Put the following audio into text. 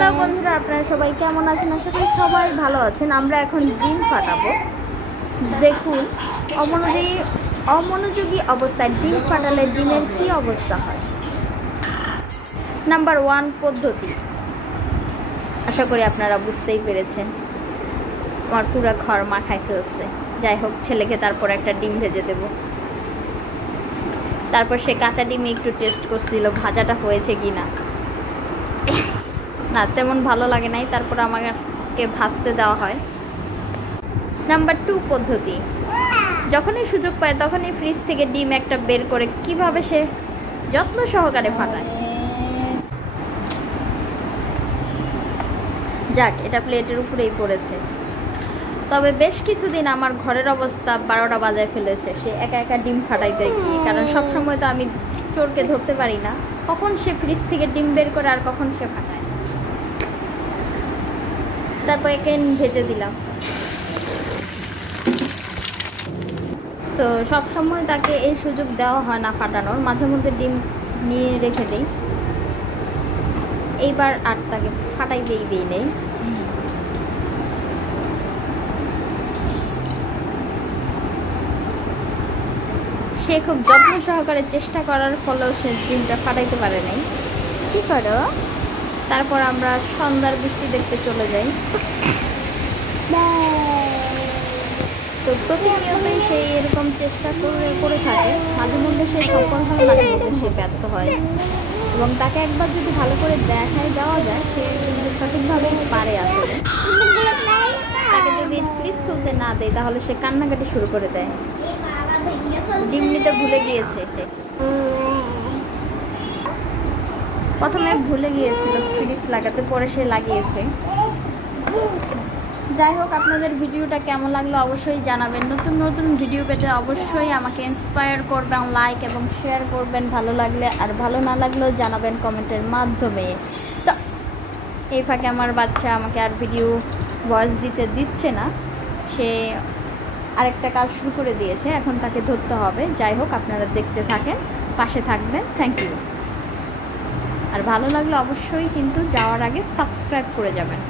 Hello বন্ধুরা, আপনারা সবাই কেমন আছেন? আশা করি সবাই ভালো আছেন। আমরা এখন ডিম ফাটাবো। দেখুন, অমনোযোগী অবস্থায় ডিম ফাটালে ডিমের কি অবস্থা হয়। নাম্বার 1 পদ্ধতি, আশা করি আপনারা বুঝতেই পেরেছেন। আমার পুরো ঘর মাখায় ফেলছে। যাই হোক, ছেলেকে তারপর একটা ডিম ভেজে দেব। তারপর সে কাঁচা ডিমে একটু টেস্ট করছিল ভাজাটা হয়েছে কি না। না, তেমন ভালো লাগে নাই। তারপর আমাকে ভাজতে দেওয়া হয়। নাম্বার 2 পদ্ধতি, যখনই সুযোগ পায় তখনই ফ্রিজ থেকে ডিম একটা বের করে কিভাবে সে যত্ন সহকারে ফাটায়। যাক, এটা প্লেটের উপরেই পড়েছে। তবে বেশ কিছুদিন আমার ঘরের অবস্থা 12টা বাজায় ফেলেছে সে একা একা ডিম ফাটাইতে গিয়ে। কারণ সবসময় তো আমি চোরকে ধরতে পারি না, কখন সে ফ্রিজ থেকে ডিম বের করে আর কখন সে ফাটায়। তারপর একে ভেজে দিলাম। তো সব সময় তাকে এই সুযোগ দেওয়া হয় না ফাটানোর, মাঝে মধ্যে ডিম নিয়ে রেখে দিই। এইবার আর তাকে ফাটাইতেই দিই নেই। সে খুব যত্ন সহকারে চেষ্টা করার ফলেও সে ডিমটা ফাটাইতে পারে নাই। কী করো? তারপর আমরা সন্ধ্যার বৃষ্টি দেখতে চলে যাই। তো প্রতিনিয়তই সে এরকম চেষ্টা করে থাকে। মাঝে মধ্যে সে সফল হয়, মাঝে মধ্যে সে ব্যর্থ হয়। এবং তাকে একবার যদি ভালো করে দেখায় দেওয়া যায়, সে কিন্তু সঠিকভাবে পারে আসলে। তাকে যদি ফ্রিজ খুলতে না দেয় তাহলে সে কান্নাকাটি শুরু করে দেয়। ডিম নিতে ভুলে গিয়েছে। প্রথমে ভুলে গিয়েছিল ফ্রিজ লাগাতে, পরে সে লাগিয়েছে। যাই হোক, আপনাদের ভিডিওটা কেমন লাগলো অবশ্যই জানাবেন। নতুন নতুন ভিডিও পেতে অবশ্যই আমাকে ইন্সপায়ার করবেন, লাইক এবং শেয়ার করবেন ভালো লাগলে, আর ভালো না লাগলেও জানাবেন কমেন্টের মাধ্যমে। তো এই ফাঁকে আমার বাচ্চা আমাকে আর ভিডিও ভয়েস দিতে দিচ্ছে না, সে আরেকটা কাজ শুরু করে দিয়েছে, এখন তাকে ধরতে হবে। যাই হোক, আপনারা দেখতে থাকেন, পাশে থাকবেন। Thank you. আর ভালো লাগলে অবশ্যই কিন্তু যাওয়ার আগে সাবস্ক্রাইব করে যাবেন।